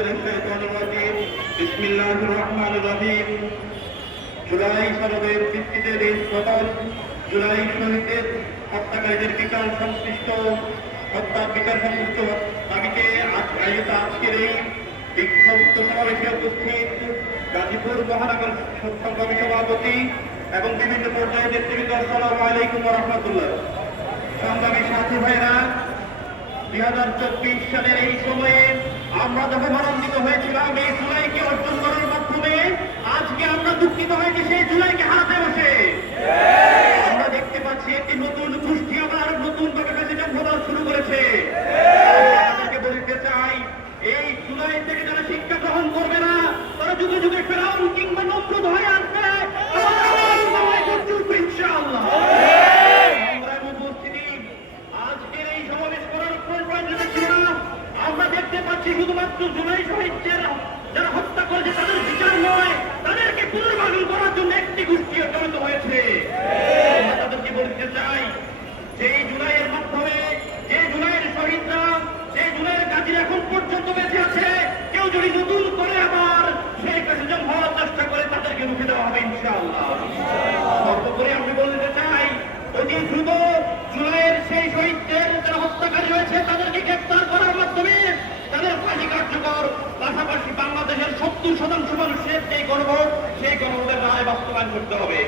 من الشيطان الرجيم بسم الله الرحمن الرحيم জুলাই সনদের ভিত্তিতে দেশবদল জুলাই শহীদদের হত্যাকারীদের বিচার সংশ্লিষ্ট হত্যা বিচার সংশ্লিষ্ট দাবিতে আয়োজিত আজকের এই বিক্ষুব্ধ সমাবেশে উপস্থিত গাজীপুর মহানগর সংগ্রামী সভাপতি এবং বিভিন্ন পর্যায়ের নেতৃবৃন্দ, আসসালামু আলাইকুম ওয়া রাহমাতুল্লাহ। সংগ্রামী সাথী ভাইরা, 2024 সালের এই সময়ে আমরা যখন আনন্দিত হয়েছিলাম এই জুলাইকে অর্জন করার মাধ্যমে, আজকে আমরা দুঃখিত হয়েছি সেই জুলাইকে হারাতে বসে। আমরা দেখতে পাচ্ছি একটি নতুন গোষ্ঠী আবার নতুন ভাবে প্রেসিডেন্ট হওয়া শুরু করেছে। তাদেরকে বলতে চাই, এই জুলাই থেকে যারা শিক্ষা গ্রহণ করবে না, তারা যুগে যুগে ফেরাউন কিংবা নমরুদ হয়ে আসবে। ইনশাআল্লাহ আজকের এই সমাবেশ করার প্রয়োজন ছিল না। আমরা দেখতে পাচ্ছি শুধুমাত্র জুলাই শহীদদের যারা হত্যা করেছে তাদের বিচার নয়, তাদেরকে পুনর্বাসন করার জন্য একটি গোষ্ঠী জড়িত হয়েছে। আমরা তাদেরকে বলতে চাই, যে জুলাইয়ের মাধ্যমে, যে জুলাইয়ের শহীদরা, যে জুলাইয়ের গাজীরা এখন পর্যন্ত বেঁচে আছে, কেউ যদি নতুন করে আবার সেই প্রেসিডেন্ট হওয়ার চেষ্টা করে, তাদেরকে রুখে দেওয়া হবে ইনশাআল্লাহ। সর্বোপরি আমি বলতে চাই, অতি দ্রুত জুলাইয়ের সেই শহীদদের যারা হত্যাকারী হয়েছে তাদেরকে গ্রেপ্তার করার মাধ্যমে তাদের ফাঁসি কার্যকর, পাশাপাশি বাংলাদেশের 70% মানুষের যে গণভোট, সেই গণভোটের রায় বাস্তবায়ন করতে হবে।